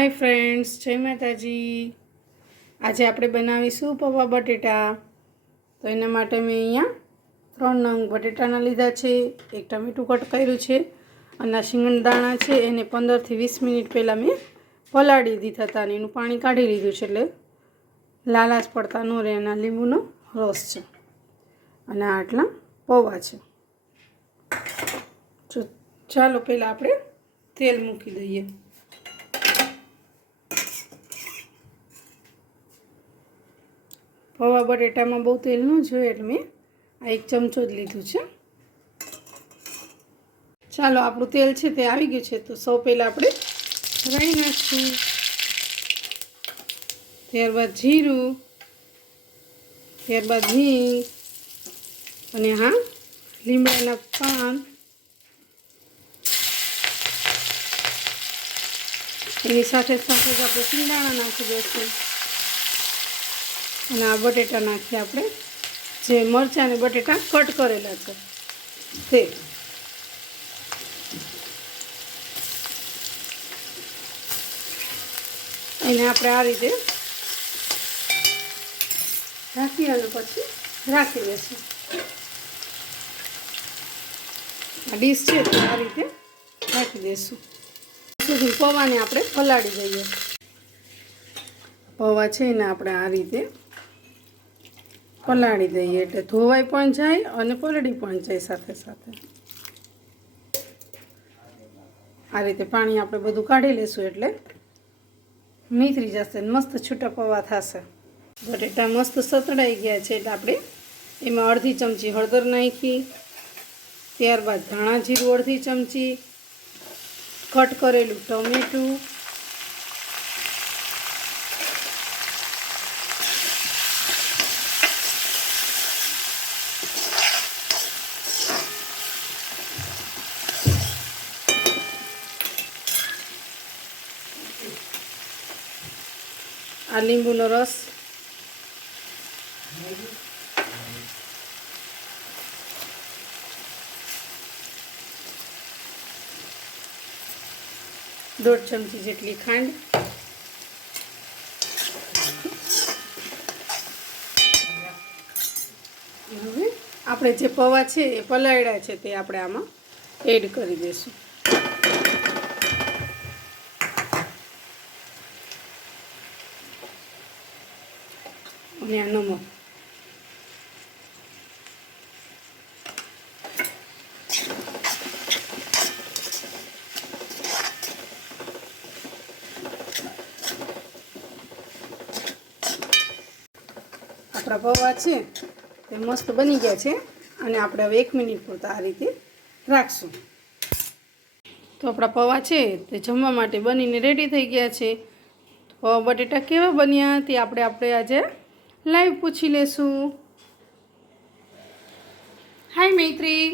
Hi friends, જય માતાજી। આજે આપણે બનાવીશું પૌવા બટેટા। તો એના માટે મેં અહીંયા 3 નંગ બટેટાના લીધા છે, એક ટમેટું કટ કર્યું છે અને શીંગદાણા છે એને 15 થી 20 મિનિટ પહેલાં મેં પલાળી દીધા હતા અને એનું પાણી કાઢી લીધું છે, એટલે લાલાશ પડતા ન રહે। એના લીંબુનો રસ છે અને આટલા પૌવા છે। ચાલો પહેલાં આપણે તેલ મૂકી દઈએ। પૌવા બટેટામાં બહુ તેલ ન જોઈએ એટલે મેં આ 1 ચમચો જ લીધું છે। ચાલો આપણું તેલ છે તે આવી ગયું છે, તો સૌ પહેલાં આપણે રાઈ નાખશું, ત્યારબાદ જીરું, ત્યારબાદ હિંગ અને હા લીમડાના પાન, એની સાથે સાથે જ આપણે શીંગદાણા નાખી દઈશું અને આ બટેટા નાખીએ આપણે જે મરચાં અને બટેટા કટ કરેલા છે તે। એને આપણે આ રીતે ઢાંકી અને પછી રાખી દઈશું। આ ડીશ છે તો આ રીતે રાખી દઈશું। સુધી પૌવાને આપણે પલાળી દઈએ। પૌવા છે એને આપણે આ રીતે પલાળી દઈએ એટલે ધોવાઈ પણ જાય અને પલળી પણ જાય સાથે સાથે। આ રીતે પાણી આપણે બધું કાઢી લઈશું એટલે નીતરી જશે, મસ્ત છૂટા પૌવા થશે। બટેટા મસ્ત સતળાઈ ગયા છે એટલે આપણે એમાં અડધી ચમચી હળદર નાખી, ત્યારબાદ ધાણા જીરું અડધી ચમચી, કટ કરેલું ટમેટું, આ લીંબુનો રસ, દોઢ ચમચી જેટલી ખાંડ, હવે આપણે જે પૌવા છે એ પલાળ્યા છે તે આપણે આમાં એડ કરી દઈશું। અને આ નમક, આપણા પૌવા છે તે મસ્ત બની ગયા છે અને આપણે હવે 1 મિનિટ પૂરતા આ રીતે રાખશું। તો આપણા પૌવા છે તે જમવા માટે બનીને રેડી થઈ ગયા છે। પૌવા બટેટા કેવા બન્યા તે આપણે આજે લાઈવ પૂછી લેશું। હાય મૈત્રી,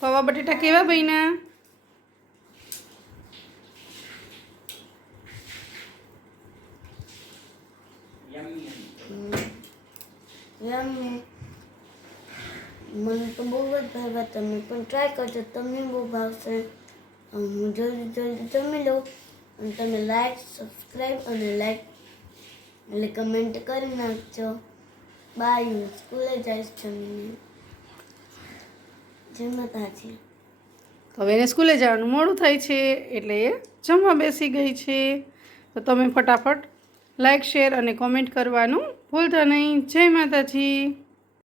પૌવા બટેટા કેવા બન્યા? મને તો બહુ જ ભાવ્યા। તમે પણ ટ્રાય કરજો, તમને બહુ ભાવશે। હું જલ્દી જમી લઉં અને તમે લાઈક, સબસ્ક્રાઈબ અને લાઈક એટલે કમેન્ટ કરી નાખજો। બાય, હું સ્કૂલે જઈશ જમીને। જય માતાજી। હવે એને સ્કૂલે જવાનું મોડું થાય છે એટલે એ જમવા બેસી ગઈ છે। તો તમે ફટાફટ લાઈક, શેર અને કોમેન્ટ કરવાનું ભૂલતા નહીં। જય માતાજી।